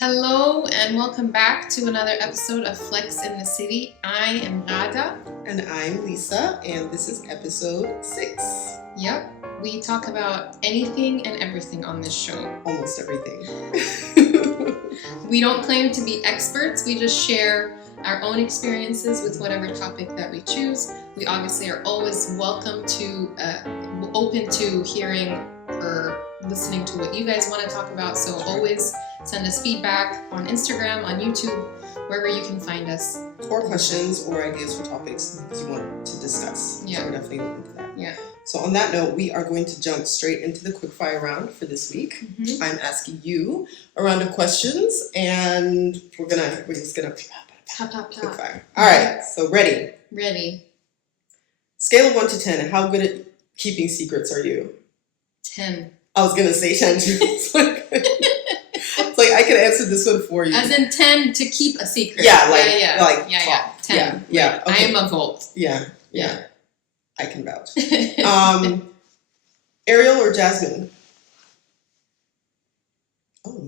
Hello and welcome back to another episode of Flex in the City. I am Rada. And I'm Lisa, and this is episode 6. Yep, we talk about anything and everything on this show. Almost everything. We don't claim to be experts, we just share our own experiences with whatever topic that we choose. We obviously are always open to hearing or listening to what you guys want to talk about, so always send us feedback on Instagram, on YouTube, wherever you can find us. Or questions or ideas for topics you want to discuss. Yeah. So we're definitely open to that. Yeah. So on that note, we are going to jump straight into the quickfire round for this week. Mm-hmm. I'm asking you a round of questions, and we're just gonna Pop, pop, pop. quickfire. All right. So ready? Ready. Scale of 1 to 10. How good at keeping secrets are you? 10. I was gonna say 10 too. It's like I could answer this one for you. As in 10 to keep a secret. Yeah, like 10. Yeah. I Okay. am a volt. Yeah. I can vouch. Ariel or Jasmine?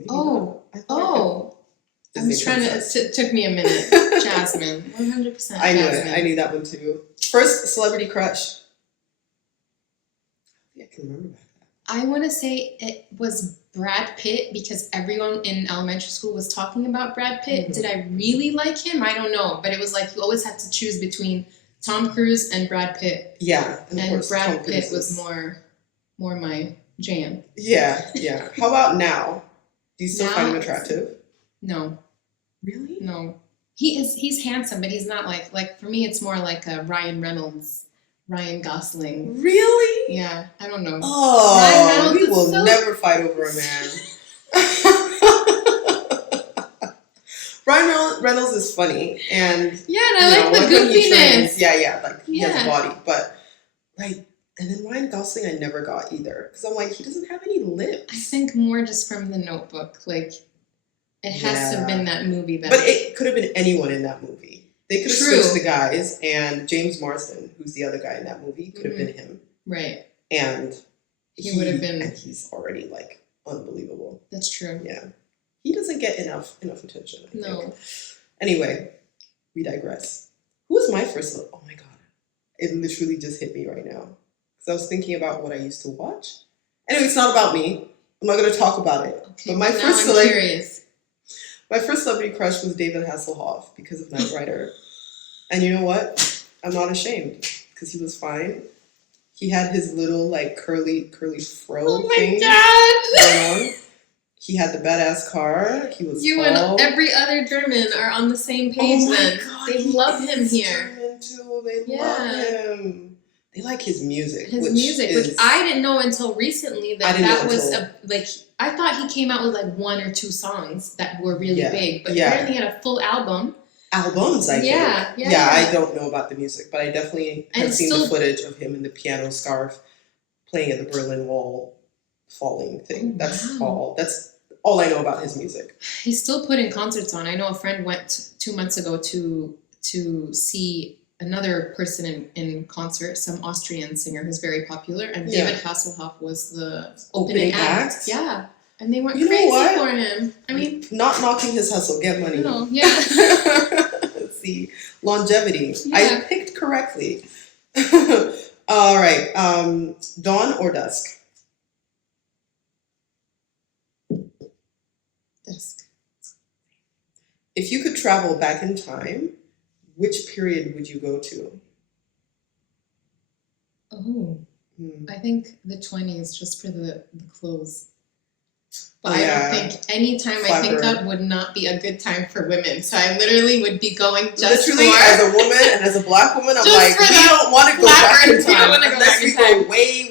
Oh. Maybe not. I was trying to. It took me a minute. Jasmine, 100%. I knew it. I knew that one too. First celebrity crush. I can remember that. I want to say it was Brad Pitt because everyone in elementary school was talking about Brad Pitt. Mm-hmm. Did I really like him? I don't know, but it was like you always had to choose between Tom Cruise and Brad Pitt. Yeah, and of course, Brad Pitt was more my jam. Yeah. How about now? Do you still Now, find him attractive? No. Really? No. He's handsome, but he's not like for me it's more like a Ryan Reynolds, Ryan Gosling. Really? Yeah, I don't know. Oh, we will never fight over a man. Ryan Reynolds is funny, and I like the goofiness. He has a body, but and then Ryan Gosling I never got either because I'm like he doesn't have any lips. I think more just from The Notebook, like it has to have been that movie that. But it could have been anyone in that movie. They could have switched the guys, and James Marsden, who's the other guy in that movie, could have been him. Right. And he would have been. And he's already like unbelievable. That's true. Yeah. He doesn't get enough attention, I think. Anyway, we digress. Who was my first love? Oh my God. It literally just hit me right now. Because I was thinking about what I used to watch. Anyway, it's not about me. I'm not going to talk about it. Okay, but my first celebrity crush was David Hasselhoff because of Knight Rider. And you know what? I'm not ashamed because he was fine. He had his little like curly fro thing going on. He had the badass car. He was You tall. and every other German are on the same page then. God, they love him here. German too. They love him. They like his music. Which I didn't know until recently that was I thought he came out with like 1 or 2 songs that were really big, but apparently he had a full album. Albums, I think. Yeah, I don't know about the music, but I definitely have seen the footage of him in the piano scarf playing at the Berlin Wall falling thing. That's all I know about his music. He's still putting concerts on. I know a friend went 2 months ago to see another person in concert, some Austrian singer who's very popular, and David Hasselhoff was the opening act. Yeah. And they went crazy for him. I mean, not knocking his hustle, get money. Let's see. Longevity. Yeah. I picked correctly. All right. Dawn or dusk? Dusk. If you could travel back in time, which period would you go to? Oh, I think the 20s just for the clothes. But I don't think any time I think of would not be a good time for women. So I literally would be going just literally as a woman and as a black woman, I'm like, we don't want to go back in time. Unless we go way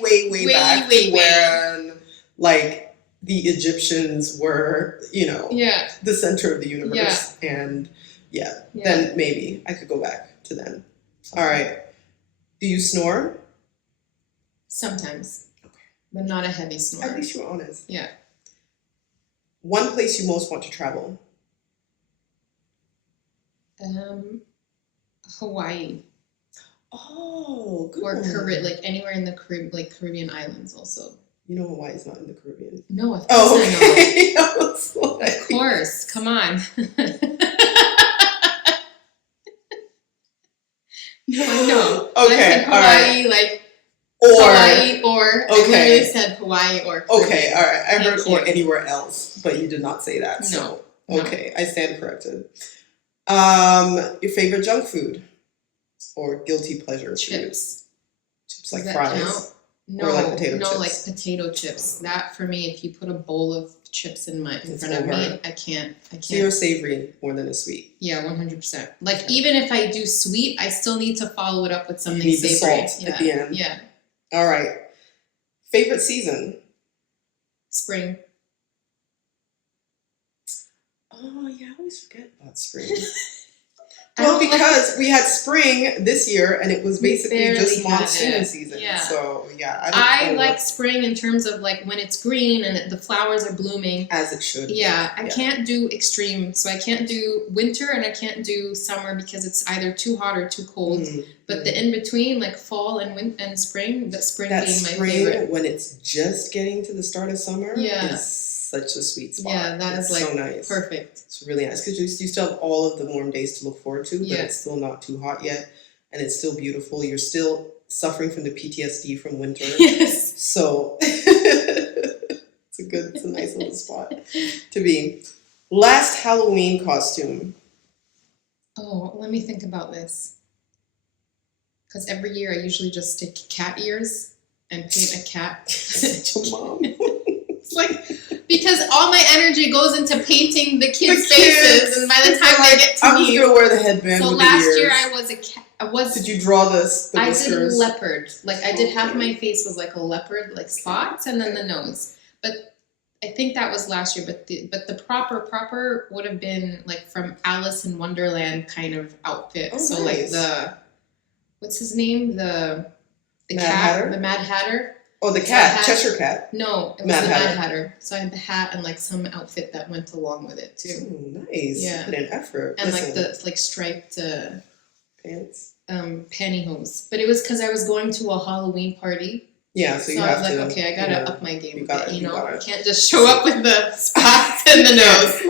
back to when like the Egyptians were, the center of the universe. Yeah. And then maybe I could go back to then. All right. Do you snore? Sometimes. Okay. But not a heavy snore. At least you're honest. Yeah. One place you most want to travel? Hawaii. Oh, good. Or like anywhere in the Caribbean islands also. You know Hawaii's not in the Caribbean. No, of course I know. Of course. Come on. No, I know. Okay, Hawaii, all right. like or Hawaii or. Okay. I literally said Hawaii or. Caribbean. Okay, all right. I heard Thank or you. anywhere else, but you did not say that. So No. okay, I stand corrected. Your favorite junk food or guilty pleasure Chips. food? Chips like Does that fries. count? No, or like potato chips. like potato chips. That for me, if you put a bowl of chips in front of me, I can't. So you're savory more than a sweet. Yeah, 100%. Like even if I do sweet, I still need to follow it up with something you need savory. The salt at the end. Yeah. All right. Favorite season? Spring. Oh yeah, I always forget about spring. Well, because we had spring this year, and it was basically just monsoon season. Yeah. So yeah, I like spring in terms of like when it's green and the flowers are blooming. As it should. Yeah, I can't do extreme. So I can't do winter and I can't do summer because it's either too hot or too cold. But the in between, like fall and spring, the spring being my favorite. When it's just getting to the start of summer. Yeah. Is such a sweet spot. Yeah, that is like so nice. Perfect. It's really nice because you still have all of the warm days to look forward to, but it's still not too hot yet, and it's still beautiful. You're still suffering from the PTSD from winter. Yes. So it's a nice little spot to be. Last Halloween costume. Oh, let me think about this. Because every year I usually just stick cat ears and paint a cat. Such a mom. It's like, because all my energy goes into painting the kids' faces, and by the time they get to me, I'm just gonna wear the headband. So with last the ears. year I was a cat. Did you draw this? I did leopard. Like I did half my face was like a leopard, like spots, and then the nose. But I think that was last year. But the proper would have been like from Alice in Wonderland kind of outfit. Oh, so nice. Like what's his name? The Mad cat, Hatter? the Mad Hatter. Oh, the cat, Cheshire Cat. No, it was Mad the Hatter. Mad Hatter. So I had the hat and like some outfit that went along with it too. Oh, nice. Yeah. Put in effort. And like the striped pants. Pantyhose. But it was because I was going to a Halloween party. Yeah, so you I have was to. like, okay, I gotta up my game. You gotta. Can't just show up with the spots and the nose.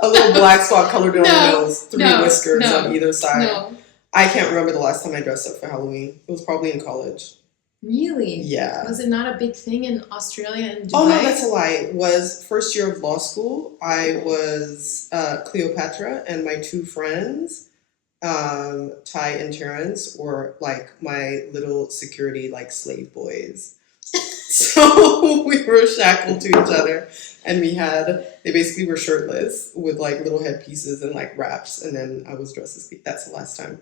A little black spot colored on the nose, 3 whiskers on either side. No. I can't remember the last time I dressed up for Halloween. It was probably in college. Really? Yeah. Was it not a big thing in Australia and Dubai? Oh no, that's a lie. It was first year of law school. I was Cleopatra, and my 2 friends, Ty and Terrence, were like my little security like slave boys. So we were shackled to each other, and they basically were shirtless with like little headpieces and like wraps, and then I was dressed as that's the last time.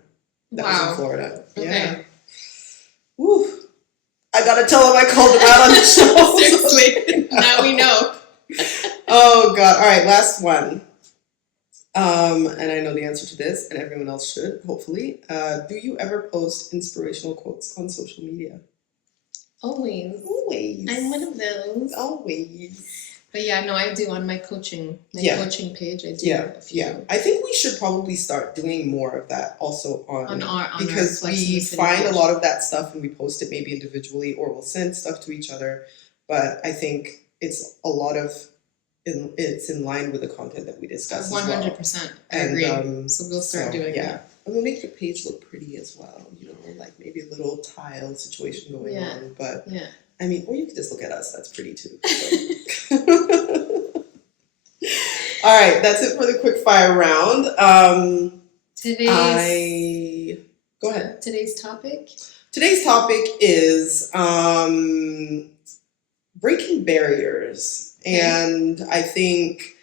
That was in Florida. Okay. Yeah. Woo. I gotta tell them I called them out on the show. Seriously. Now we know. Oh God. All right, last one. And I know the answer to this, and everyone else should, hopefully. Do you ever post inspirational quotes on social media? Always. I'm one of those. Always. But yeah, no, I do on my coaching page. I do a few. Yeah. I think we should probably start doing more of that also on because we find a lot of that stuff and we post it maybe individually or we'll send stuff to each other. But I think it's a lot of it's in line with the content that we discuss. 100%. I agree. So we'll start doing that. And we'll make the page look pretty as well. Like maybe a little tile situation going on. But I mean, or you could just look at us. That's pretty too. So. All right, that's it for the quick fire round. Go ahead. Today's topic? Today's topic is breaking barriers. And I think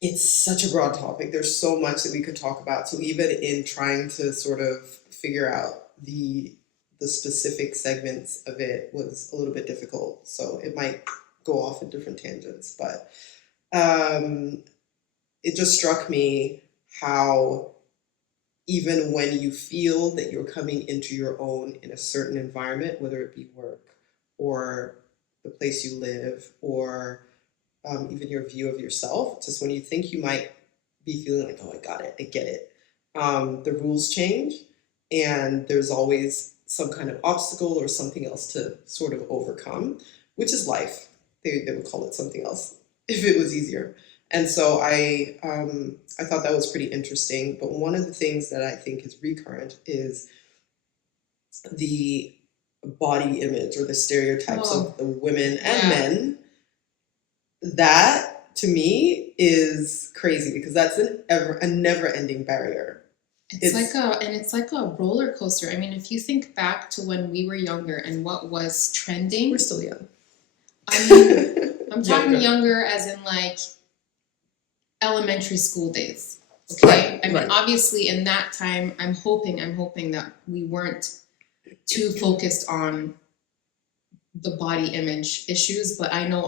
it's such a broad topic. There's so much that we could talk about. So even in trying to sort of figure out the specific segments of it was a little bit difficult. So it might go off in different tangents. But it just struck me how even when you feel that you're coming into your own in a certain environment, whether it be work or the place you live or even your view of yourself, just when you think you might be feeling like, oh, I got it, I get it, the rules change and there's always some kind of obstacle or something else to sort of overcome. which is life. They would call it something else if it was easier. And so I thought that was pretty interesting. But one of the things that I think is recurrent is the body image or the stereotypes of the women and men. That to me is crazy because that's a never-ending barrier. It's like a roller coaster. I mean, if you think back to when we were younger and what was trending. We're still young. I mean, I'm talking younger as in like elementary school days. Okay? I mean, obviously in that time, I'm hoping that we weren't too focused on the body image issues, but I know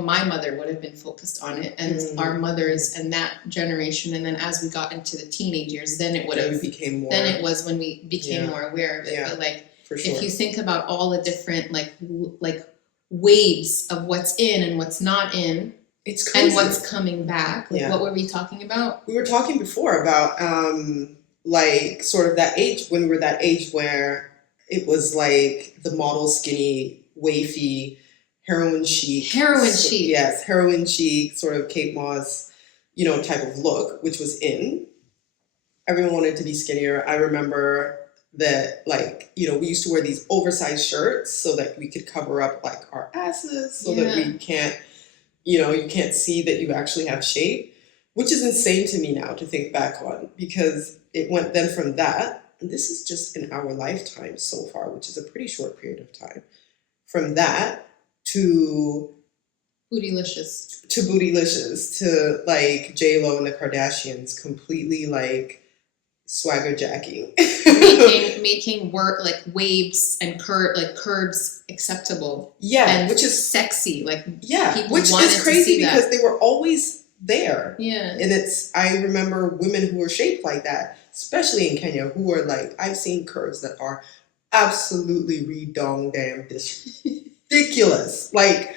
my mother would have been focused on it, and our mothers and that generation, and then as we got into the teenage years, then it would have became more. Then it was when we became more aware of it. Yeah, but like, for sure. If you think about all the different like waves of what's in and what's not in, it's crazy. And what's coming back. Like, what were we talking about? We were talking before about like sort of that age when we were that age where it was like the model skinny, wavy, heroin chic. Yes, heroin chic, sort of Kate Moss, type of look, which was in. Everyone wanted to be skinnier. I remember that, like, we used to wear these oversized shirts so that we could cover up like our asses so that we can't, you can't see that you actually have shape, which is insane to me now to think back on, because it went then from that, and this is just in our lifetime so far, which is a pretty short period of time, from that to Bootylicious, to like J-Lo and the Kardashians completely like swagger jacking, making work like waves and curves acceptable. Yeah, and which is sexy. Like, which is crazy because they were always there. Yeah, and I remember women who were shaped like that, especially in Kenya, who are like, I've seen curves that are absolutely redong damn ridiculous, like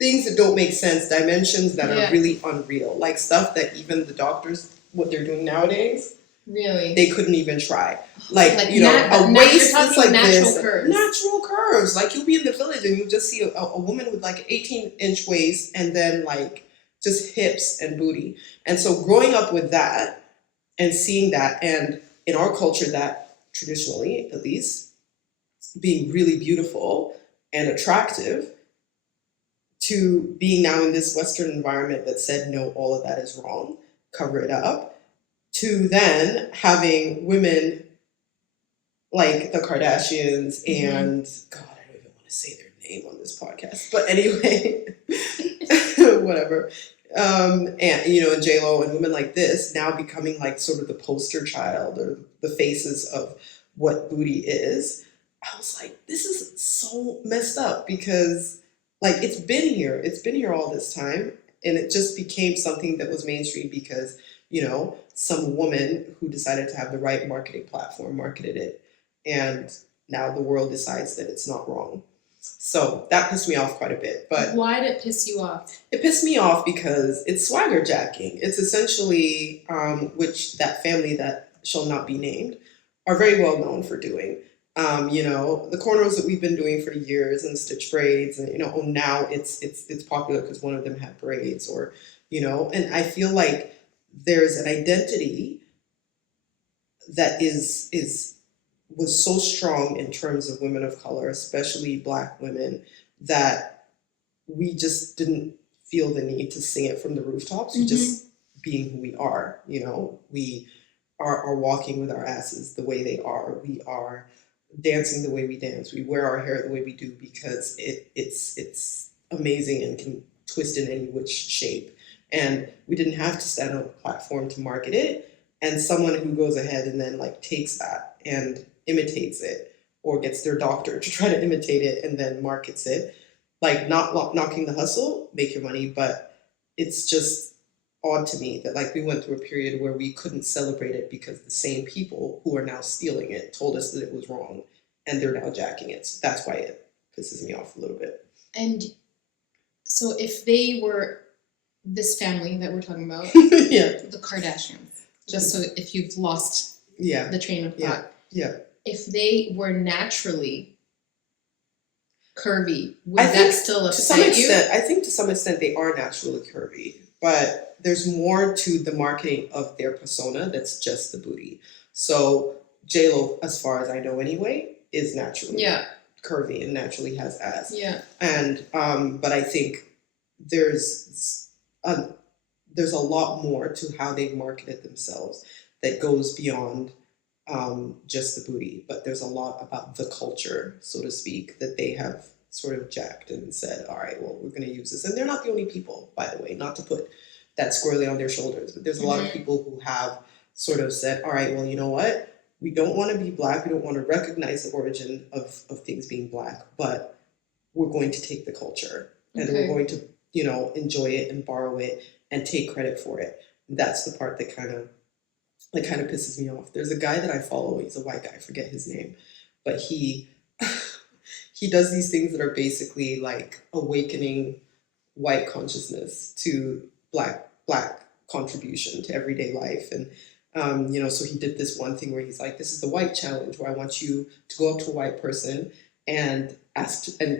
things that don't make sense, dimensions that are really unreal, like stuff that even the doctors, what they're doing nowadays, really they couldn't even try. Like a waist that's like this, natural curves. Like, you'll be in the village and you'll just see a woman with like an 18-inch waist and then like just hips and booty. And so growing up with that and seeing that, and in our culture that traditionally, at least, being really beautiful and attractive, to being now in this Western environment that said, no, all of that is wrong, cover it up, to then having women like the Kardashians and, God, I don't even want to say their name on this podcast, but anyway, whatever. And J-Lo and women like this now becoming like sort of the poster child or the faces of what booty is. I was like, this is so messed up because, like, it's been here all this time, and it just became something that was mainstream because, some woman who decided to have the right marketing platform marketed it, and now the world decides that it's not wrong. So that pissed me off quite a bit. But why did it piss you off? It pissed me off because it's swagger jacking. It's essentially, which that family that shall not be named are very well known for doing. The cornrows that we've been doing for years and stitch braids, and now it's popular because one of them had braids, or and I feel like there's an identity that was so strong in terms of women of color, especially Black women, that we just didn't feel the need to sing it from the rooftops. We just being who we are, we are walking with our asses the way they are. We are dancing the way we dance. We wear our hair the way we do because it's amazing and can twist in any which shape. And we didn't have to stand on a platform to market it. And someone who goes ahead and then like takes that and imitates it, or gets their doctor to try to imitate it and then markets it, like not knocking the hustle, make your money, but it's just odd to me that like we went through a period where we couldn't celebrate it because the same people who are now stealing it told us that it was wrong, and they're now jacking it. So that's why it pisses me off a little bit. And so if they were this family that we're talking about, the Kardashians, just so if you've lost the train of thought, if they were naturally curvy, would that still upset you? I think to some extent they are naturally curvy, but there's more to the marketing of their persona that's just the booty. So J-Lo, as far as I know anyway, is naturally curvy and naturally has ass. Yeah. And but I think there's a lot more to how they've marketed themselves that goes beyond just the booty, but there's a lot about the culture, so to speak, that they have sort of jacked and said, all right, well, we're going to use this. And they're not the only people, by the way, not to put that squarely on their shoulders, but there's a lot of people who have sort of said, all right, well, you know what? We don't want to be Black. We don't want to recognize the origin of things being Black, but we're going to take the culture and we're going to, enjoy it and borrow it and take credit for it. That's the part that kind of pisses me off. There's a guy that I follow. He's a white guy. I forget his name, but he does these things that are basically like awakening white consciousness to black contribution to everyday life. And so he did this one thing where he's like, this is the white challenge, where I want you to go up to a white person and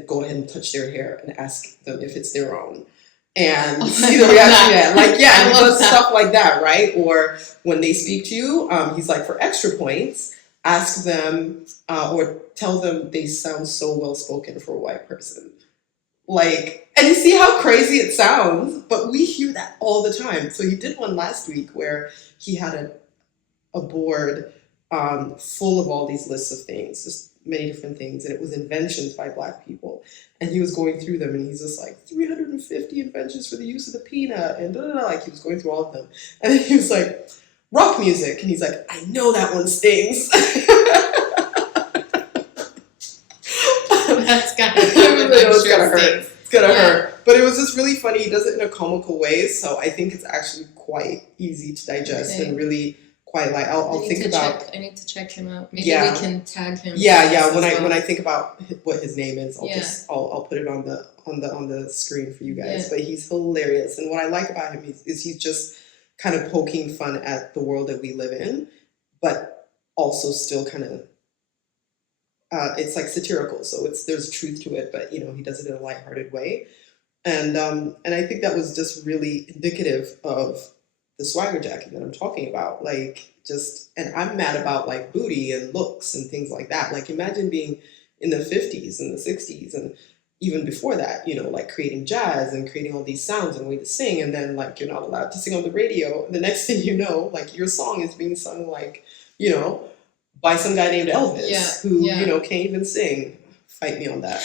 go ahead and touch their hair and ask them if it's their own. And see the reaction. He does stuff like that, right? Or when they speak to you, he's like, for extra points, ask them or tell them they sound so well spoken for a white person. And you see how crazy it sounds, but we hear that all the time. So he did one last week where he had a board full of all these lists of things, just many different things, and it was inventions by Black people. And he was going through them, and he's just like, 350 inventions for the use of the peanut, and he was going through all of them. And then he was like, rock music, and he's like, I know that one stings. That's gotta hurt. It's gonna hurt. But it was just really funny. He does it in a comical way, so I think it's actually quite easy to digest and really quite light. I need to check him out. Maybe we can tag him. When I think about what his name is, I'll put it on the screen for you guys. But he's hilarious, and what I like about him is he's just kind of poking fun at the world that we live in, but also still kind of it's like satirical. So there's truth to it, but he does it in a lighthearted way, and I think that was just really indicative of the swagger jacking that I'm talking about. And I'm mad about booty and looks and things like that. Imagine being in the 50s and the 60s and even before that, creating jazz and creating all these sounds and way to sing, and then you're not allowed to sing on the radio. And the next thing you know, your song is being sung by some guy named Elvis who can't even sing. Fight me on that.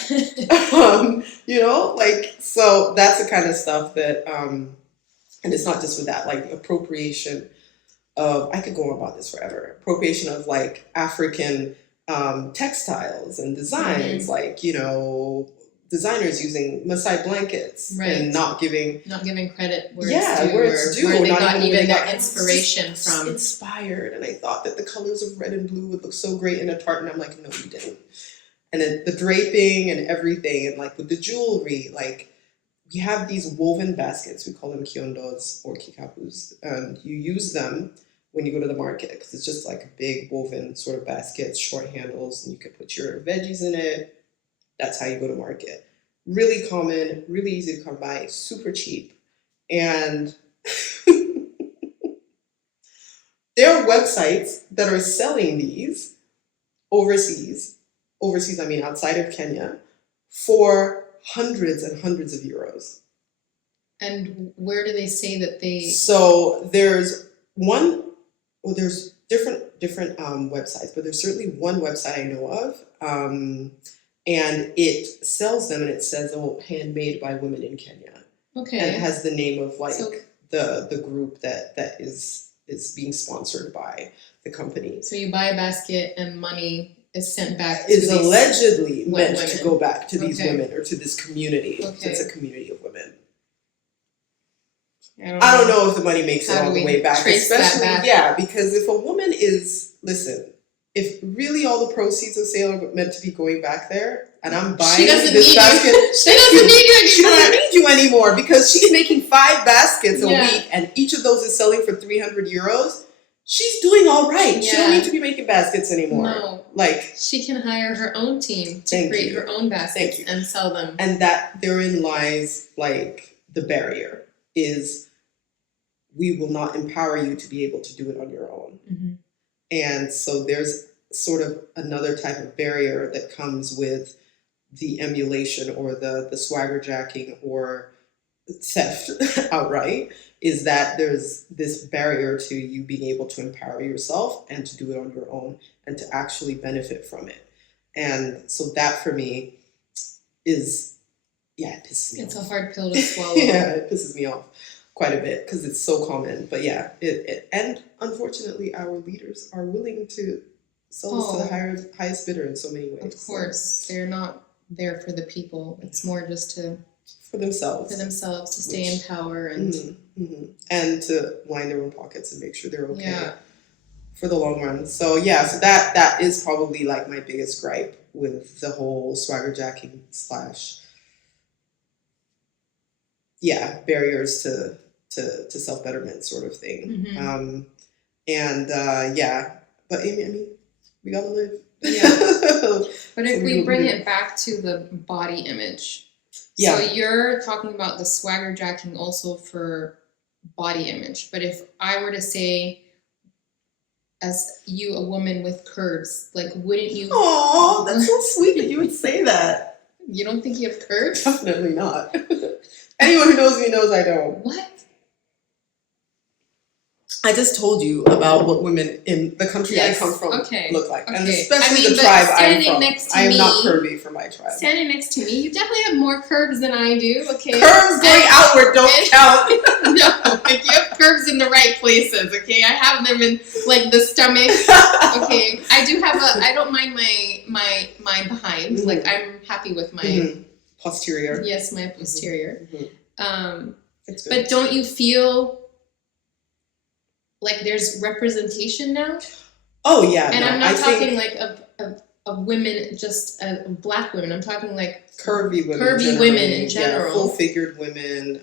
So that's the kind of stuff that and it's not just with that, appropriation of, I could go on about this forever, appropriation of African textiles and designs, designers using Maasai blankets and not giving credit where it's due. Where they got even their inspiration from. Inspired, and I thought that the colors of red and blue would look so great in a tartan. I'm like, no, you didn't. And then the draping and everything, and with the jewelry, we have these woven baskets. We call them kiondos or kikapus. You use them when you go to the market because it's just a big woven sort of basket, short handles, and you can put your veggies in it. That's how you go to market. Really common, really easy to come by, super cheap. And there are websites that are selling these overseas, I mean outside of Kenya, for hundreds and hundreds of euros. And where do they say that they... So there's different websites, but there's certainly one website I know of, and it sells them, and it says, handmade by women in Kenya. Okay. And it has the name of the group that is being sponsored by the company. So you buy a basket and money is sent back to is allegedly meant to go back to these women or to this community. Okay. It's a community of women. I don't know if the money makes it all the way back. Especially, because if a woman if really all the proceeds of sale are meant to be going back there, and I'm buying this basket, she doesn't need you anymore. She doesn't need you anymore because she's making 5 baskets a week, and each of those is selling for 300 euros. she's doing all right. Yeah. She don't need to be making baskets anymore. No. Like, she can hire her own team to create her own baskets and sell them. And that therein lies like the barrier is we will not empower you to be able to do it on your own. Mm-hmm. And so there's sort of another type of barrier that comes with the emulation or the swagger jacking or theft outright, is that there's this barrier to you being able to empower yourself and to do it on your own and to actually benefit from it. And so that for me is, it pisses me off. It's a hard pill to swallow. Yeah, it pisses me off quite a bit because it's so common. But yeah, and unfortunately our leaders are willing to sell this to the highest bidder in so many ways. Of course, they're not there for the people. It's more just for themselves to stay in power and and to line their own pockets and make sure they're okay for the long run. So yeah, so that is probably like my biggest gripe with the whole swagger jacking / barriers to self-betterment sort of thing. Mm-hmm. But I mean, we gotta live. Yeah. But if we bring it back to the body image, so you're talking about the swagger jacking also for body image. But if I were to say, as you, a woman with curves, like, wouldn't you? Oh, that's so sweet that you would say that. You don't think you have curves? Definitely not. Anyone who knows me knows I don't. What? I just told you about what women in the country I come from look like. And especially the tribe I'm from. I am not curvy for my tribe. Standing next to me, you definitely have more curves than I do, okay? Curves going outward don't count. No, like, you have curves in the right places, okay? I have them in, like, the stomach, okay? I don't mind my behind. Mm-hmm. Like, I'm happy with my... Posterior. Yes, my posterior. Mm-hmm. But don't you feel... like there's representation now? Oh yeah, and I'm not talking like of women, just black women. I'm talking like curvy women in general, full-figured women,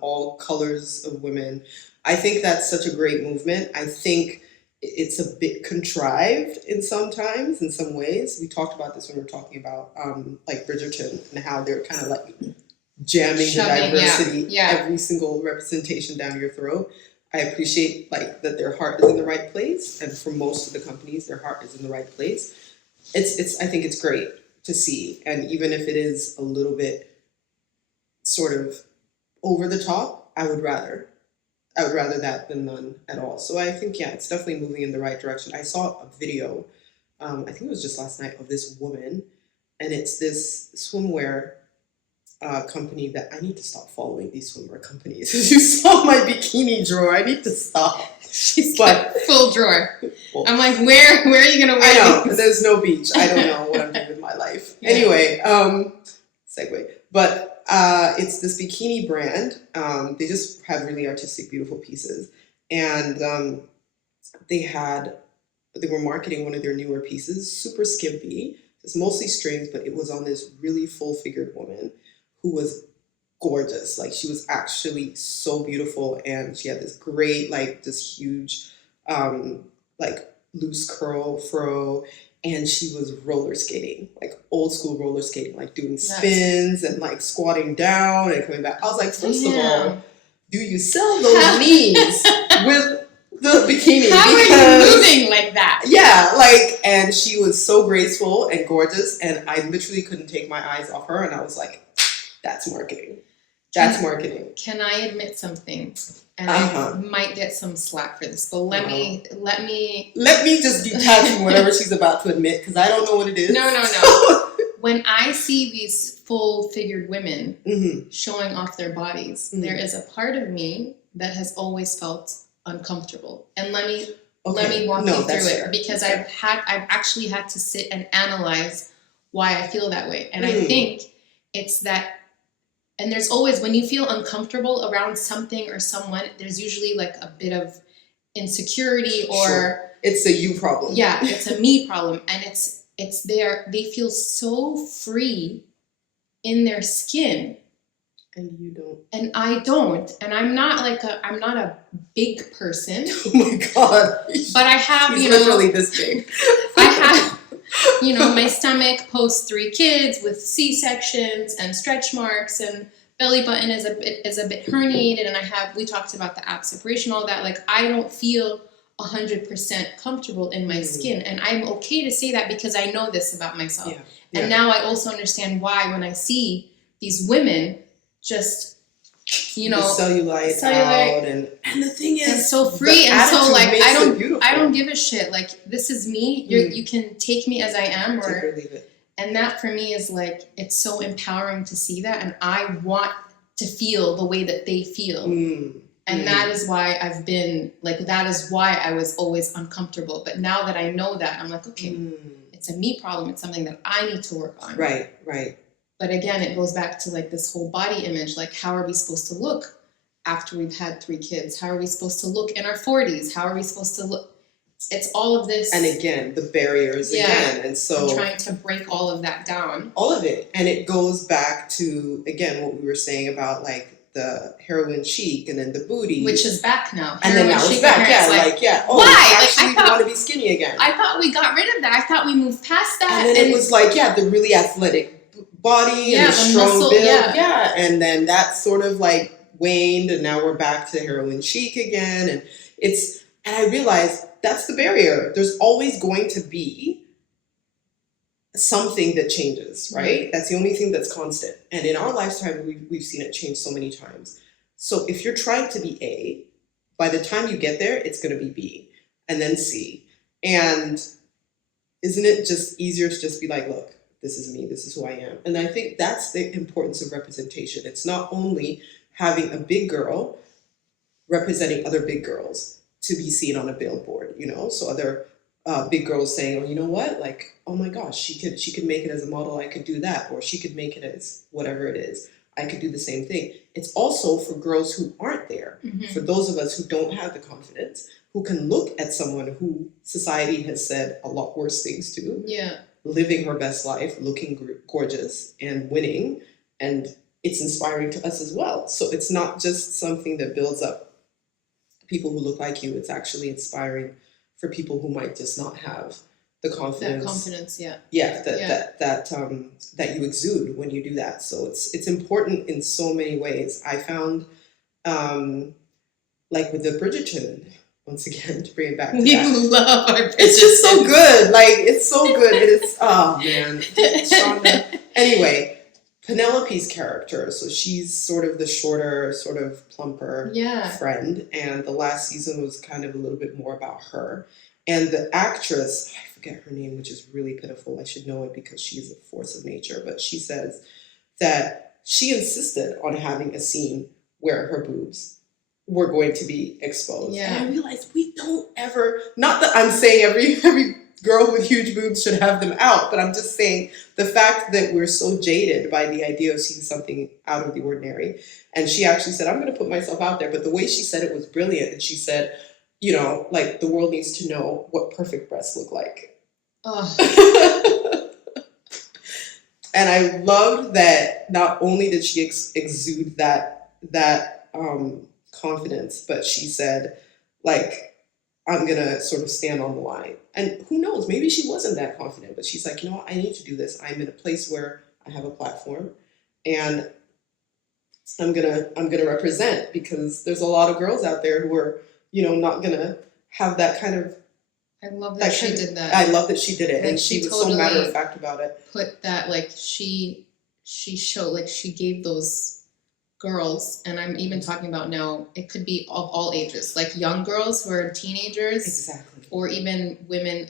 all colors of women. I think that's such a great movement. I think it's a bit contrived in some ways. We talked about this when we were talking about like Bridgerton and how they're kind of like jamming the diversity, every single representation down your throat. I appreciate like that their heart is in the right place, and for most of the companies, their heart is in the right place. I think it's great to see, and even if it is a little bit sort of over the top, I would rather that than none at all. So I think it's definitely moving in the right direction. I saw a video, I think it was just last night, of this woman, and it's this swimwear company that I need to stop following these swimwear companies. As you saw my bikini drawer, I need to stop. She's got full drawer. Well, I'm like, where are you gonna wear? I know, because there's no beach. I don't know what I'm doing with my life. Yeah. Anyway, segue. But it's this bikini brand. They just have really artistic, beautiful pieces, and they were marketing one of their newer pieces, super skimpy. It's mostly strings, but it was on this really full-figured woman who was gorgeous. Like, she was actually so beautiful, and she had this great, like, this huge, like, loose curl fro, and she was roller skating, like old school roller skating, like doing spins and like squatting down and coming back. I was like, first of all, do you sell those knees with the bikini? How are you moving like that? Yeah, like, and she was so graceful and gorgeous, and I literally couldn't take my eyes off her, and I was like, that's marketing. That's marketing. Can I admit something? And I might get some slack for this, but let me just detach from whatever she's about to admit, because I don't know what it is. No. When I see these full-figured women showing off their bodies, there is a part of me that has always felt uncomfortable. And let me walk you through it, because I've actually had to sit and analyze why I feel that way. And I think it's that. And there's always, when you feel uncomfortable around something or someone, there's usually like a bit of insecurity or... Sure. It's a you problem. Yeah, it's a me problem. And they feel so free in their skin. And you don't. And I don't. And I'm not a big person. Oh my God. But I have, He's literally this big. I have, my stomach post 3 kids with C-sections and stretch marks, and belly button is a bit herniated, and we talked about the ab separation, all that. Like, I don't feel 100% comfortable in my skin, and I'm okay to say that because I know this about myself. Yeah. Yeah. And now I also understand why when I see these women just, the cellulite out, and the thing is, and so free, and so like I don't give a shit. Like, this is me. You can take me as I am, or take or leave it. And that for me is like, it's so empowering to see that, and I want to feel the way that they feel. And that is why I've been like, that is why I was always uncomfortable. But now that I know that, I'm like, okay, it's a me problem. It's something that I need to work on. Right. But again, it goes back to like this whole body image. Like, how are we supposed to look after we've had 3 kids? How are we supposed to look in our 40s? How are we supposed to look? It's all of this. And again, the barriers again. And so I'm trying to break all of that down. All of it. And it goes back to, again, what we were saying about like the heroin chic and then the booty. Which is back now. And then now it's back. Yeah, Oh, why? Actually, we want to be skinny again. I thought we got rid of that. I thought we moved past that. And then it was like, the really athletic body and the strong muscle, build. Yeah. And then that sort of like waned, and now we're back to heroin chic again. And I realized that's the barrier. There's always going to be something that changes, right? That's the only thing that's constant. And in our lifetime, we've seen it change so many times. So if you're trying to be A, by the time you get there, it's going to be B, and then C. And isn't it just easier to just be like, look, this is me, this is who I am. And I think that's the importance of representation. It's not only having a big girl representing other big girls to be seen on a billboard, so other big girls saying, oh, you know what? Like, oh my gosh, she could make it as a model. I could do that. Or she could make it as whatever it is. I could do the same thing. It's also for girls who aren't there. For those of us who don't have the confidence, who can look at someone who society has said a lot worse things to. Yeah. Living her best life, looking gorgeous and winning. And it's inspiring to us as well. So it's not just something that builds up people who look like you. It's actually inspiring for people who might just not have the confidence. That confidence, that you exude when you do that. So it's important in so many ways. I found, like with the Bridgerton, once again, to bring it back to that. You love our Bridgerton. It's just so good. Like, it's so good. It's, oh man. Shonda. Anyway, Penelope's character, so she's sort of the shorter, sort of plumper friend, and the last season was kind of a little bit more about her. And the actress, I forget her name, which is really pitiful. I should know it because she's a force of nature, but she says that she insisted on having a scene where her boobs were going to be exposed. Yeah. And I realized we don't ever, not that I'm saying every girl with huge boobs should have them out, but I'm just saying the fact that we're so jaded by the idea of seeing something out of the ordinary. And she actually said, I'm going to put myself out there. But the way she said it was brilliant. And she said, like the world needs to know what perfect breasts look like. Oh. And I loved that not only did she exude that confidence, but she said, like, I'm going to sort of stand on the line. And who knows, maybe she wasn't that confident, but she's like, you know what, I need to do this. I'm in a place where I have a platform and I'm gonna represent, because there's a lot of girls out there who are, not gonna have that kind of. I love that she did that. I love that she did it, like, and she was totally so matter of fact about it. Put that, like, she showed, like, she gave those girls, and I'm even talking about now, it could be of all ages, like young girls who are teenagers, exactly, or even women,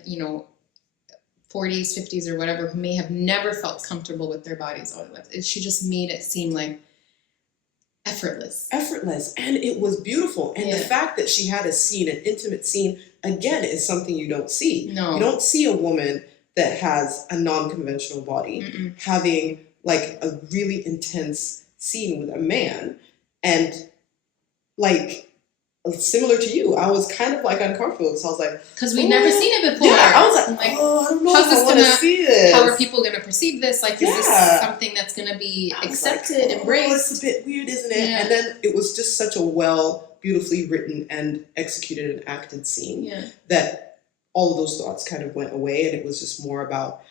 40s, 50s, or whatever, who may have never felt comfortable with their bodies all their lives. She just made it seem like effortless, and it was beautiful. And the fact that she had a scene, an intimate scene, again, is something you don't see. No, you don't see a woman that has a non-conventional body having like a really intense scene with a man, and like similar to you, I was kind of like uncomfortable because I was like, because we've never seen it before. Yeah, I was like, I don't know if I want to see this. How are people going to perceive this? Like, is this something that's going to be accepted, embraced? It's a bit weird, isn't it? Yeah. And then it was just such a beautifully written and executed and acted scene that all of those thoughts kind of went away, and it was just more about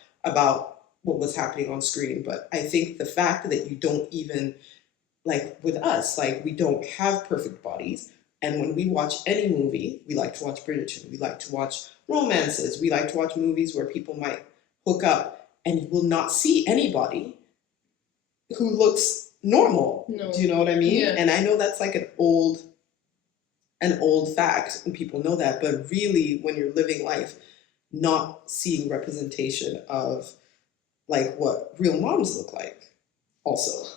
what was happening on screen. But I think the fact that you don't even, like with us, like we don't have perfect bodies. And when we watch any movie, we like to watch Bridgerton, we like to watch romances, we like to watch movies where people might hook up, and you will not see anybody who looks normal. No. Do you know what I mean? Yeah. And I know that's like an old fact, and people know that, but really when you're living life, not seeing representation of like what real moms look like also.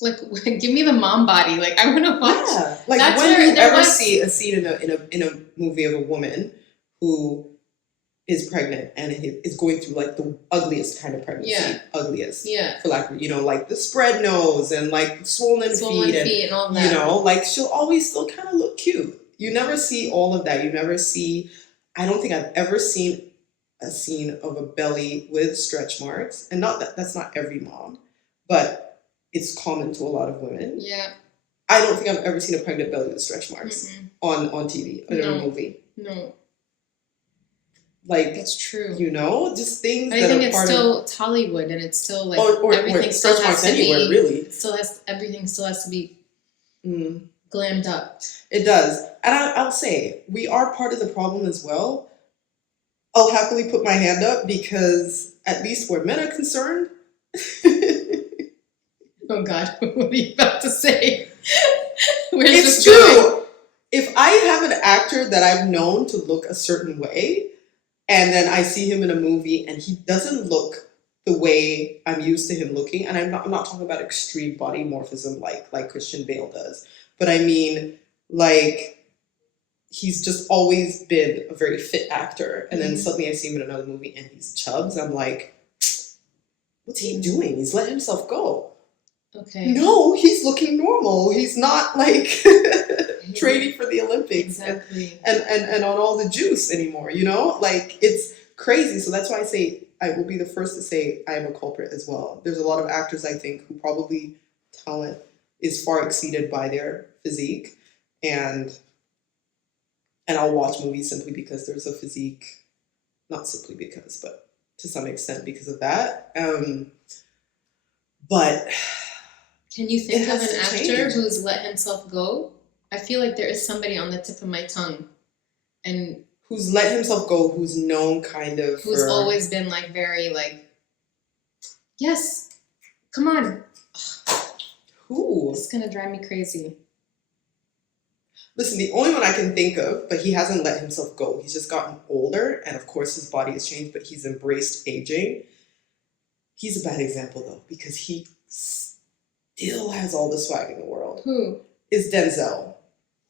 Like, give me the mom body. Like, I want to watch. Yeah. Like, that's when do you ever see a scene in a movie of a woman who is pregnant and is going through like the ugliest kind of pregnancy? Yeah. Ugliest. Yeah. For like, like the spread nose and like swollen feet and all that. Like she'll always still kind of look cute. You never see all of that. You never see. I don't think I've ever seen a scene of a belly with stretch marks, and not that's not every mom, but it's common to a lot of women. Yeah. I don't think I've ever seen a pregnant belly with stretch marks on TV or in a movie. No. Like, that's true. Just things that are part of... I think it's Hollywood, and it's still like everything still has to be... really. Everything still has to be glammed up. It does. And I'll say, we are part of the problem as well. I'll happily put my hand up because at least where men are concerned... Oh God, what are you about to say? It's true. If I have an actor that I've known to look a certain way, and then I see him in a movie and he doesn't look the way I'm used to him looking, and I'm not talking about extreme body morphism like Christian Bale does, but I mean like he's just always been a very fit actor, and then suddenly I see him in another movie and he's chubs. I'm like, what's he doing? He's let himself go. Okay. No, he's looking normal. He's not like training for the Olympics and on all the juice anymore, Like, it's crazy. So that's why I say, I will be the first to say I am a culprit as well. There's a lot of actors, I think, who probably talent is far exceeded by their physique. And I'll watch movies simply because there's a physique, not simply because, but to some extent because of that. But... Can you think of an actor who's let himself go? I feel like there is somebody on the tip of my tongue. And who's let himself go, who's known kind of who's always been like very like, yes, come on. Who? It's gonna drive me crazy. Listen, the only one I can think of, but he hasn't let himself go. He's just gotten older, and of course his body has changed, but he's embraced aging. He's a bad example though, because he still has all the swag in the world. Who? Is Denzel.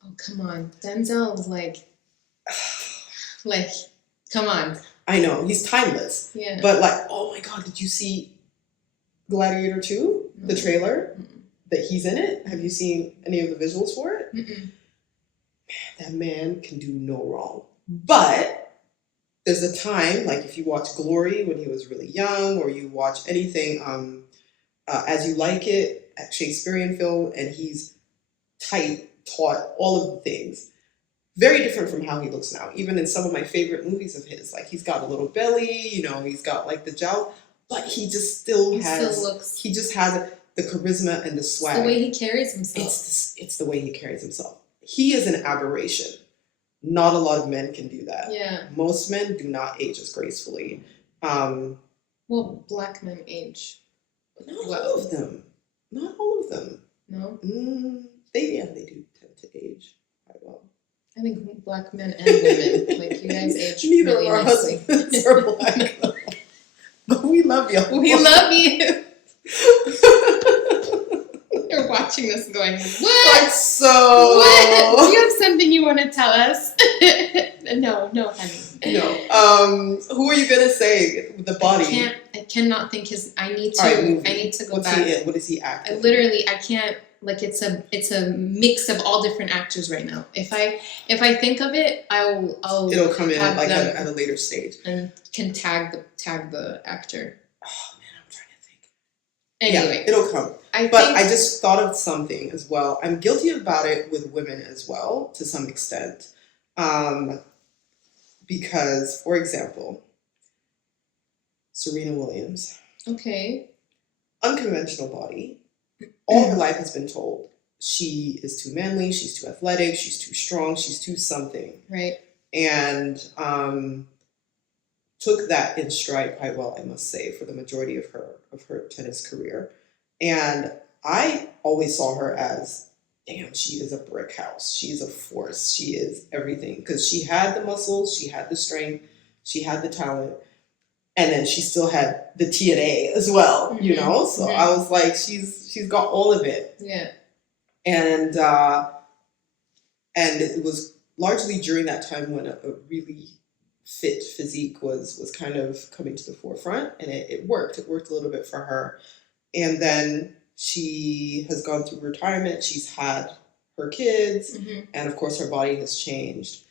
Oh, come on. Denzel is like, come on. I know. He's timeless. Yeah. But like, oh my God, did you see Gladiator 2? Mm-hmm. The trailer? Mm-hmm. That he's in it? Have you seen any of the visuals for it? Mm-mm. That man can do no wrong. But there's a time, like if you watch Glory when he was really young, or you watch anything, As You Like It, a Shakespearean film, and he's tight, taut, all of the things. Very different from how he looks now. Even in some of my favorite movies of his, like he's got a little belly, he's got like the jowl, but he just still has. He just has the charisma and the swag. It's the way he carries himself. It's the way he carries himself. He is an aberration. Not a lot of men can do that. Yeah. Most men do not age as gracefully. Well, black men age. But not all of them. Not all of them. No? They do tend to age quite well. I think black men and women, like you guys age neither really of our nicely. Husbands are black. But we love you. We love you. You're watching this going, what? Like so. What? Do you have something you want to tell us? No, honey. No. Who are you gonna say with the body? I cannot think his. I need to. Right, I need to go back. What is he acting? I can't Like it's a mix of all different actors right now. If I think of it, it'll come in like at a later stage and can tag the actor. Oh man, I'm trying to think. Anyway, yeah, it'll come. I just thought of something as well. I'm guilty about it with women as well to some extent, because for example, Serena Williams. Okay. Unconventional body. All her life has been told she is too manly, she's too athletic, she's too strong, she's too something. Right. And took that in stride quite well, I must say, for the majority of her tennis career. And I always saw her as, damn, she is a brick house. She is a force. She is everything. Because she had the muscles, she had the strength, she had the talent. And then she still had the TNA as well, you know? So I was like, she's got all of it. Yeah. And it was largely during that time when a really fit physique was kind of coming to the forefront, and it worked. It worked a little bit for her. And then she has gone through retirement. She's had her kids, and of course her body has changed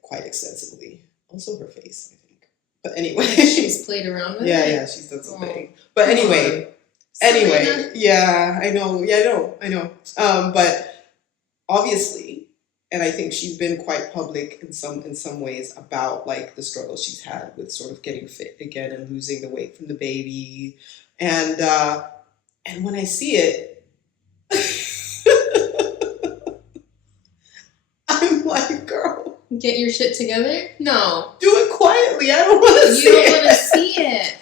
quite extensively. Also her face, I think. But anyway, she's played around with it. Yeah, she's done something. But anyway, yeah, I know. But obviously, and I think she's been quite public in some ways about like the struggle she's had with sort of getting fit again and losing the weight from the baby, and when I see it, I'm like, girl. Get your shit together? No. Do it quietly. I don't want to see it. You don't want to see it.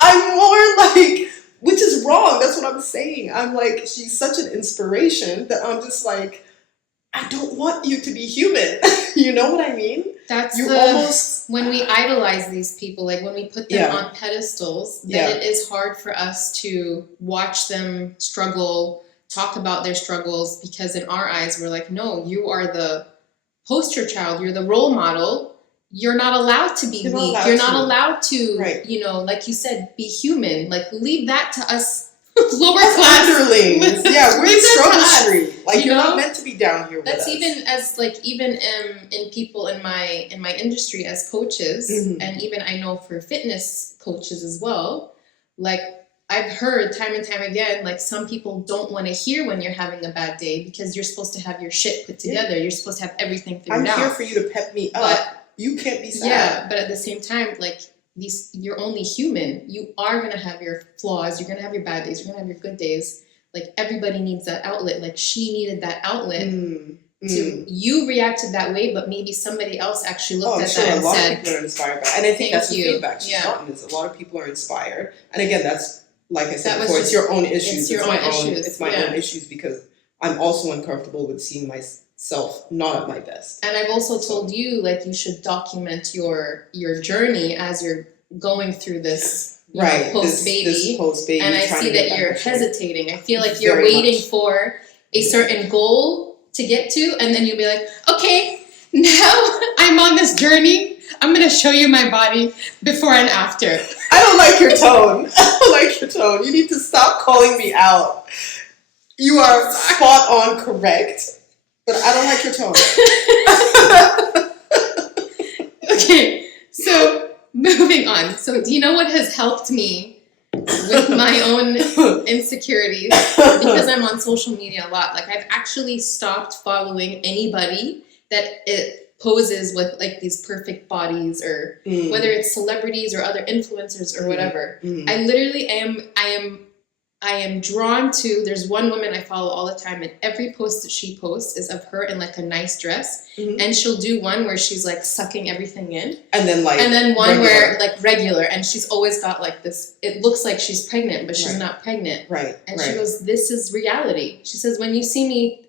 I'm more like, which is wrong. That's what I'm saying. I'm like, she's such an inspiration that I'm just like, I don't want you to be human. You know what I mean? That's almost when we idolize these people, like when we put them on pedestals, then it is hard for us to watch them struggle, talk about their struggles, because in our eyes, we're like, no, you are the poster child, you're the role model. You're not allowed to be weak. You're not allowed to, you know, like you said, be human. Like, leave that to us lower class underlings. Yeah, we're in struggle street. Like, you're not meant to be down here with us. That's even in people in my industry as coaches, and even I know for fitness coaches as well. Like, I've heard time and time again, like some people don't want to hear when you're having a bad day because you're supposed to have your shit put together. You're supposed to have everything figured out. I'm here for you to pep me up. You can't be sad. Yeah, but at the same time, like you're only human. You are gonna have your flaws. You're gonna have your bad days. You're gonna have your good days. Like everybody needs that outlet. Like she needed that outlet. To you reacted that way, but maybe somebody else actually looked at that and said, a lot of people are inspired by it. And I think that's the feedback she's gotten is a lot of people are inspired. And again, that's like I said before, it's your own issues. It's my own issues because I'm also uncomfortable with seeing myself not at my best. And I've also told you, like, you should document your journey as you're going through this post baby. And I see that you're hesitating. I feel like you're waiting for a certain goal to get to, and then you'll be like, okay, now I'm on this journey. I'm going to show you my body before and after. I don't like your tone. I don't like your tone. You need to stop calling me out. You are spot on correct, but I don't like your tone. Okay, so moving on. So do you know what has helped me with my own insecurities? Because I'm on social media a lot. Like I've actually stopped following anybody that poses with like these perfect bodies, or whether it's celebrities or other influencers or whatever. I literally I am drawn to, there's one woman I follow all the time, and every post that she posts is of her in like a nice dress, and she'll do one where she's like sucking everything in, and then one where like regular, and she's always got like this, it looks like she's pregnant but she's not pregnant, and she goes, this is reality. She says, when you see me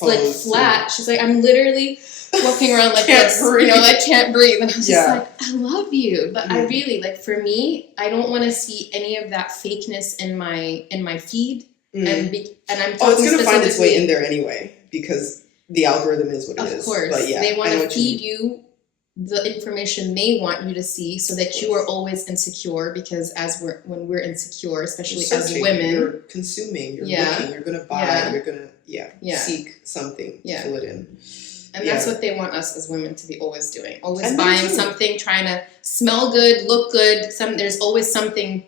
like flat, she's like, I'm literally walking around like this, you know, I can't breathe. And I was just like, I love you. But I really, like, for me, I don't want to see any of that fakeness in my feed. And I'm talking it's going to find its way in there anyway, because the algorithm is what it is. Of course. But they want to feed you the information they want you to see, so that you are always insecure, because when we're insecure, especially as women, you're consuming, you're looking, you're gonna buy, you're gonna seek something to fill it in. And that's what they want us as women to be always doing. Always buying something, trying to smell good, look good. There's always something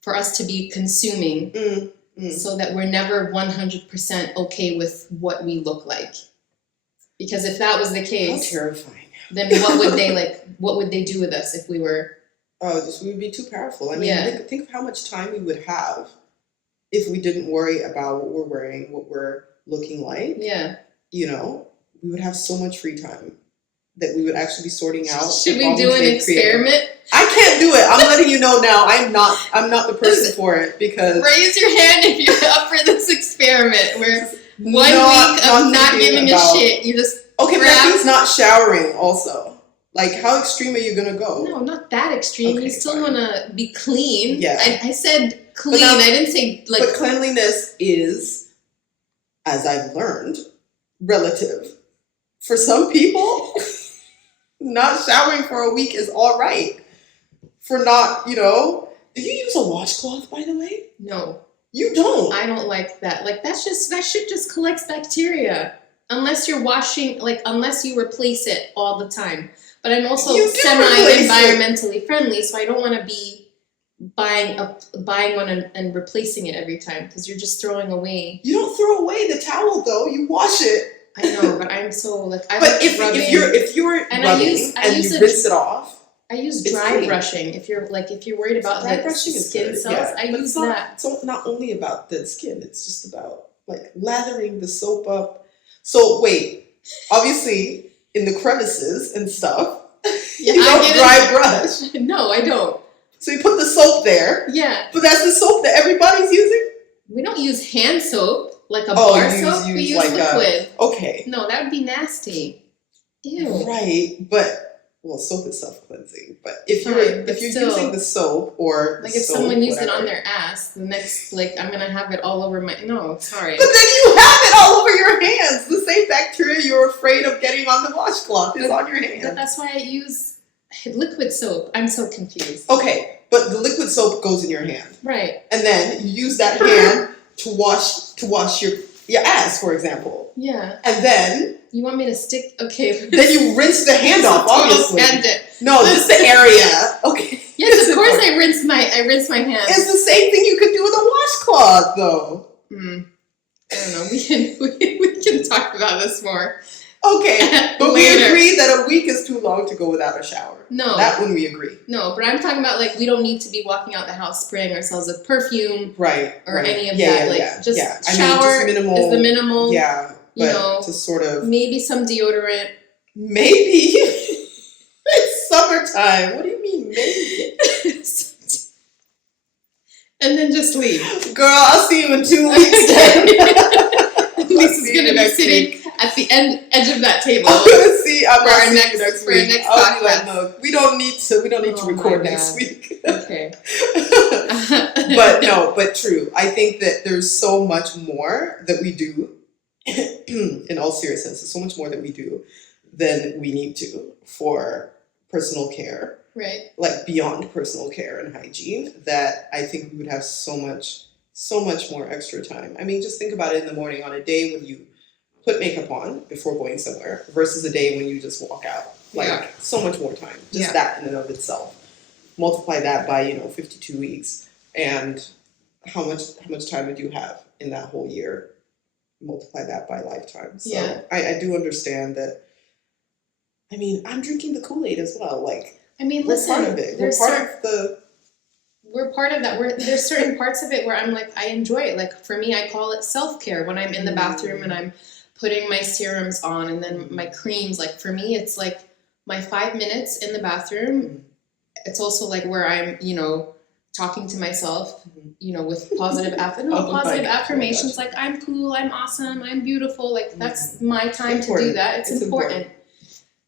for us to be consuming, so that we're never 100% okay with what we look like. Because if that was the case, how terrifying. Then what would they do with us if we were... we would be too powerful. I mean, think of how much time we would have if we didn't worry about what we're wearing, what we're looking like. Yeah. You know, we would have so much free time that we would actually be sorting out. Should we do an experiment? I can't do it. I'm letting you know now. I'm not the person for it, because... Raise your hand if you're up for this experiment where 1 week of not giving a shit. You just... Okay, but that means not showering also. Like, how extreme are you going to go? No, not that extreme. You still want to be clean. Yeah. I said clean. I didn't say, like... But cleanliness is, as I've learned, relative. For some people, not showering for a week is all right. For not, do you use a washcloth, by the way? No. You don't? I don't like that. Like, that shit just collects bacteria. Unless you're washing, unless you replace it all the time. But I'm also semi-environmentally friendly, so I don't want to be buying one and replacing it every time, because you're just throwing away. You don't throw away the towel, though. You wash it. I know, but I'm so, but if you're rubbing and you rinse it off. I use dry brushing. If you're worried about the skin cells, I use that. It's not only about the skin. It's just about lathering the soap up. So wait, obviously in the crevices and stuff, you don't dry brush. No, I don't. So you put the soap there. Yeah. But that's the soap that everybody's using? We don't use hand soap, like a bar soap. We use liquid. Okay. No, that would be nasty. Ew. Right, but... Well, soap is self-cleansing, but if you're using the soap or if someone used it on their ass, the next I'm gonna have it all over my... No, sorry. But then you have it all over your hands. The same bacteria you're afraid of getting on the washcloth is on your hands. But that's why I use liquid soap. I'm so confused. Okay, but the liquid soap goes in your hand, right? And then you use that hand to wash your ass, for example. Yeah. And then... You want me to stick? Okay. Then you rinse the hand off, obviously. No, just the area. Okay. Yes, of course I rinse my hands. It's the same thing you could do with a washcloth, though. I don't know. We can talk about this more. Okay, but we agree that a week is too long to go without a shower. No. That one we agree. No, but I'm talking about we don't need to be walking out the house spraying ourselves with perfume. Right. Or any of that. Just shower minimal, is the minimal. Yeah. But to sort of... Maybe some deodorant. Maybe. It's summertime. What do you mean, maybe? And then just leave. Girl, I'll see you in 2 weeks then. Lisa's going to be sitting at the edge of that table. I'm going to see for our next podcast. No, we don't need to record next week. Okay. But true. I think that there's so much more that we do. In all seriousness, there's so much more that we do than we need to for personal care. Right. Beyond personal care and hygiene, that I think we would have so much more extra time. I mean, just think about it in the morning on a day when you put makeup on before going somewhere versus a day when you just walk out. So much more time. Just that in and of itself. Multiply that by, 52 weeks. And how much time would you have in that whole year? Multiply that by lifetime. So I do understand that. I mean, I'm drinking the Kool-Aid as well. We're part of it. We're part of that. There's certain parts of it where I'm I enjoy it. For me, I call it self-care when I'm in the bathroom and I'm putting my serums on and then my creams. For me, it's my 5 minutes in the bathroom. It's also where I'm, talking to myself, with positive affirmations, I'm cool, I'm awesome, I'm beautiful. That's my time to do that. It's important.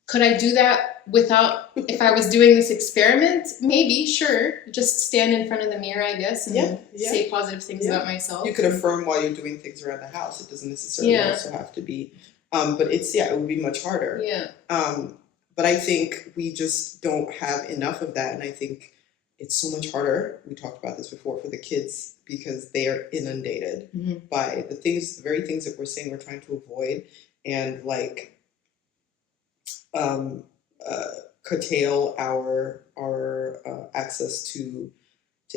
Could I do that without, if I was doing this experiment? Maybe, sure. Just stand in front of the mirror, I guess, and say positive things about myself. You could affirm while you're doing things around the house. It doesn't necessarily also have to be, but it would be much harder. Yeah. But I think we just don't have enough of that. And I think it's so much harder. We talked about this before for the kids because they are inundated by the very things that we're saying we're trying to avoid, and like curtail our access to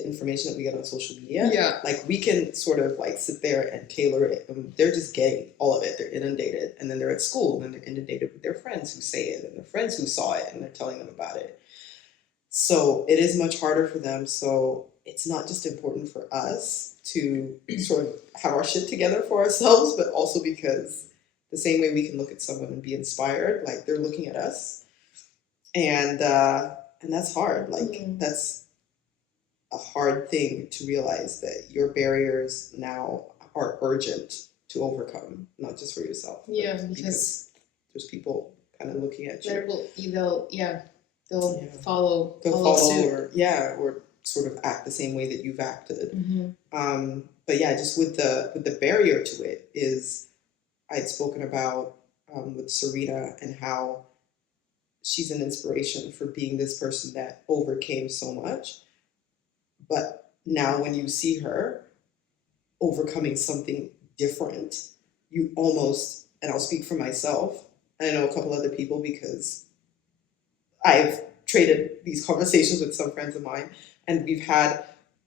information that we get on social media. Yeah. Like we can sort of like sit there and tailor it. They're just getting all of it. They're inundated. And then they're at school and they're inundated with their friends who say it and their friends who saw it and they're telling them about it. So it is much harder for them. So it's not just important for us to sort of have our shit together for ourselves, but also because the same way we can look at someone and be inspired, like they're looking at us. And that's hard. Like that's a hard thing to realize, that your barriers now are urgent to overcome, not just for yourself. Yeah, because there's people kind of looking at you. They'll follow suit. or sort of act the same way that you've acted. But yeah, just with the barrier to it is, I'd spoken about with Serena and how she's an inspiration for being this person that overcame so much. But now when you see her overcoming something different, you almost, and I'll speak for myself, and I know a couple other people because I've traded these conversations with some friends of mine, and we've had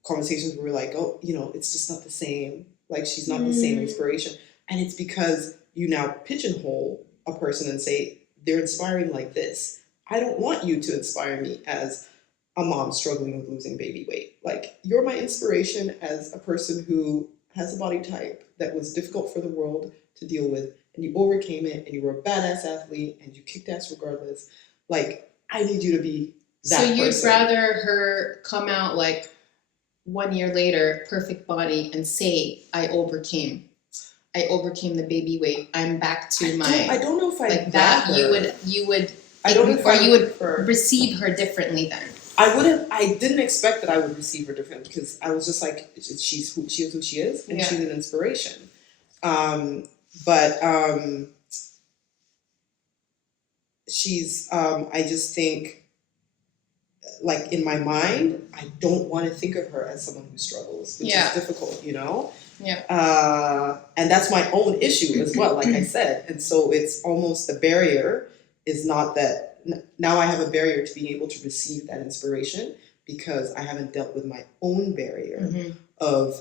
conversations where we're like, oh, it's just not the same. Like, she's not the same inspiration. And it's because you now pigeonhole a person and say, they're inspiring like this. I don't want you to inspire me as a mom struggling with losing baby weight. Like, you're my inspiration as a person who has a body type that was difficult for the world to deal with, and you overcame it, and you were a badass athlete, and you kicked ass regardless. Like, I need you to be that person. So you'd rather her come out like 1 year later, perfect body, and say, I overcame the baby weight. I'm back to I don't know if I like that. You would. I don't know if you would receive her differently then. I didn't expect that I would receive her differently, because I was just like, she's who she is, and she's an inspiration. But she's, I just think, like, in my mind, I don't want to think of her as someone who struggles, which is difficult, Yeah. And that's my own issue as well, like I said. And so it's almost, the barrier is not that, now I have a barrier to being able to receive that inspiration, because I haven't dealt with my own barrier of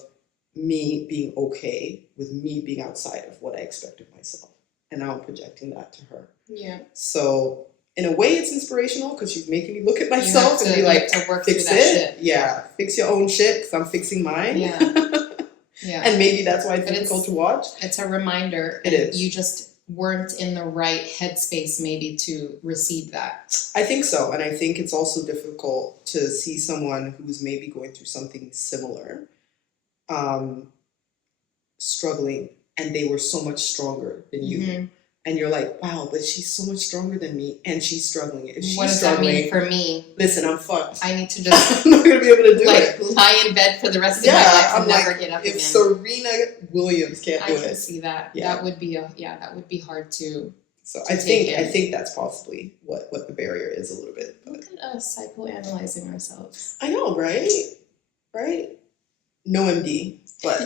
me being okay with me being outside of what I expect of myself. And now I'm projecting that to her. Yeah. So in a way it's inspirational, because she's making me look at myself and be like, to work fix through it. That shit. Yeah. Fix your own shit, because I'm fixing mine. Yeah. Yeah. And maybe that's why it's difficult to watch. It's a reminder. It is. You just weren't in the right headspace maybe to receive that. I think so. And I think it's also difficult to see someone who's maybe going through something similar, struggling, and they were so much stronger than you. And you're like, wow, but she's so much stronger than me, and she's struggling. If she's what does struggling, that mean for me? Listen, I'm fucked. I need to just I'm not going to be able to do it. Lie in bed for the rest of my life and never get up if again. Serena Williams can't do I it. can see that. Yeah. That would be hard to. So I think that's possibly what the barrier is a little bit. But. Look at us psychoanalyzing ourselves. I know, right? Right? No MD, but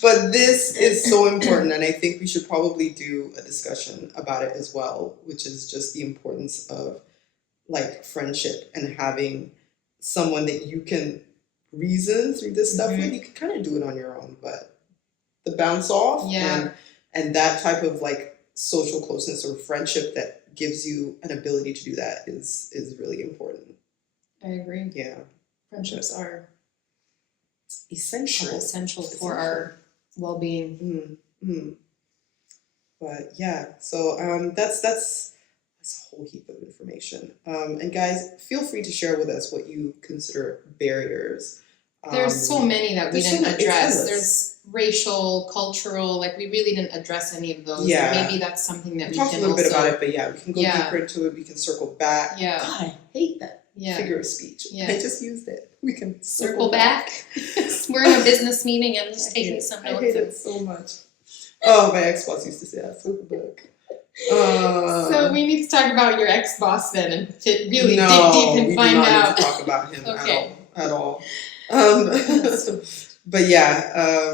but this is so important, and I think we should probably do a discussion about it as well, which is just the importance of, like, friendship and having someone that you can reason through this stuff with. You can kind of do it on your own, but the bounce off and that type of, like, social closeness or friendship that gives you an ability to do that is really important. I agree. Yeah. Friendships are essential for our well-being. But yeah, so that's a whole heap of information. And guys, feel free to share with us what you consider barriers. There's so many that we didn't address. There's There's racial, cultural, like we really didn't address any of those. Yeah. Maybe that's something that we talked can a little bit also about it, but yeah, we can go deeper into it. We can circle back. Yeah. God, I hate that figure of speech. Yeah. I just used it. We can circle back. We're in a business meeting and just taking some notes. I hate it so much. Oh, my ex-boss used to say that. So book. So we need to talk about your ex-boss then and really dig deep and find out. No, we do not need to talk about him at all. But yeah,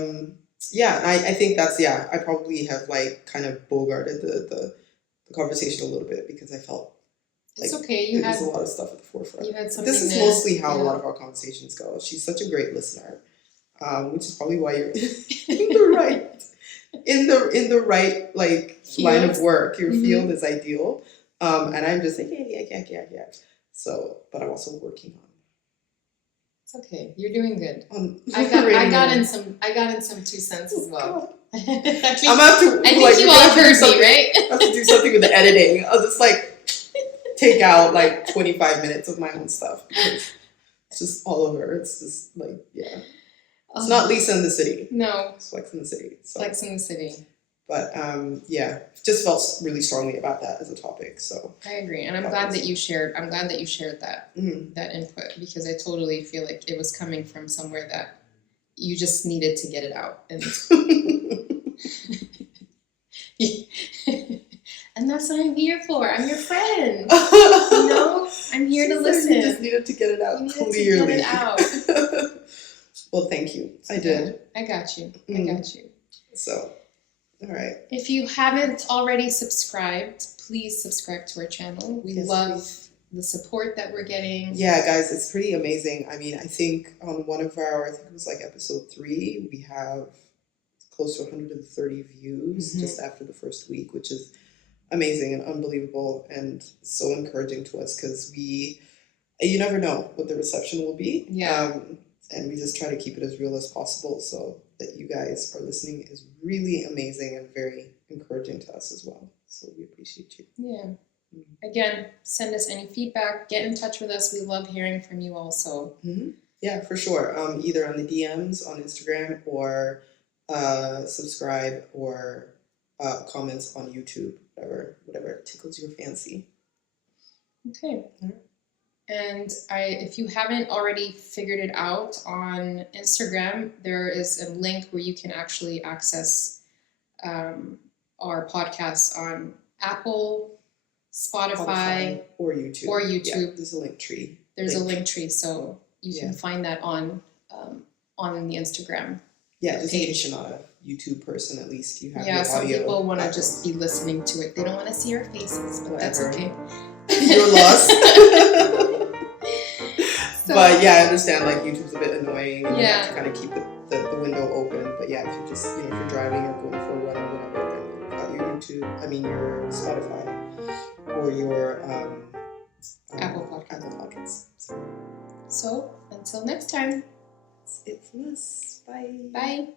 I think that's, I probably have like kind of bogarted the conversation a little bit because I felt like it's okay. there was a lot of stuff at the forefront. You had something. This is mostly how a lot of our conversations go. She's such a great listener, which is probably why you're in the right like field. Line of work. Your field is ideal, and I'm just like yeah. So, but I'm also working on. It's okay. You're doing good. I got in some 2 cents as well. I think you all heard me, right? I have to do something with the editing. I'll just like take out like 25 minutes of my own stuff because it's just all over. It's just like it's not Lisa in the City. No, it's Flex in the City. So. Flex in the City. But just felt really strongly about that as a topic. So I agree, and I'm glad that you shared that that input because I totally feel like it was coming from somewhere that you just needed to get it out, and and that's what I'm here for. I'm your friend. I'm here to listen. You just needed to get it out clearly. To get it out. Well, thank you. I did. I got you. I got you. So. All right. If you haven't already subscribed, please subscribe to our channel. We love the support that we're getting. Yeah, guys, it's pretty amazing. I mean, I think on one of our, I think it was like episode 3, we have close to 130 views just after the first week, which is amazing and unbelievable and so encouraging to us because you never know what the reception will be. Yeah. And we just try to keep it as real as possible. So that you guys are listening is really amazing and very encouraging to us as well. So we appreciate you. Yeah. Again, send us any feedback. Get in touch with us. We love hearing from you also. Yeah, for sure. Either on the DMs on Instagram or subscribe or comments on YouTube, whatever tickles your fancy. Okay. And if you haven't already figured it out on Instagram, there is a link where you can actually access our podcasts on Apple, Spotify or YouTube. Yeah, there's a link tree. There's a link tree, so you can find that on the Instagram. Yeah, just in case you're not a YouTube person, at least you have your audio. Some people want to just be listening to it. They don't want to see our faces, but that's okay. You're lost. But I understand like YouTube's a bit annoying and you have to kind of keep the window open. But if you're just if you're driving or going for a run or whatever, then you've got your Spotify or your Apple Podcasts. So until next time. That's it from us. Bye. Bye.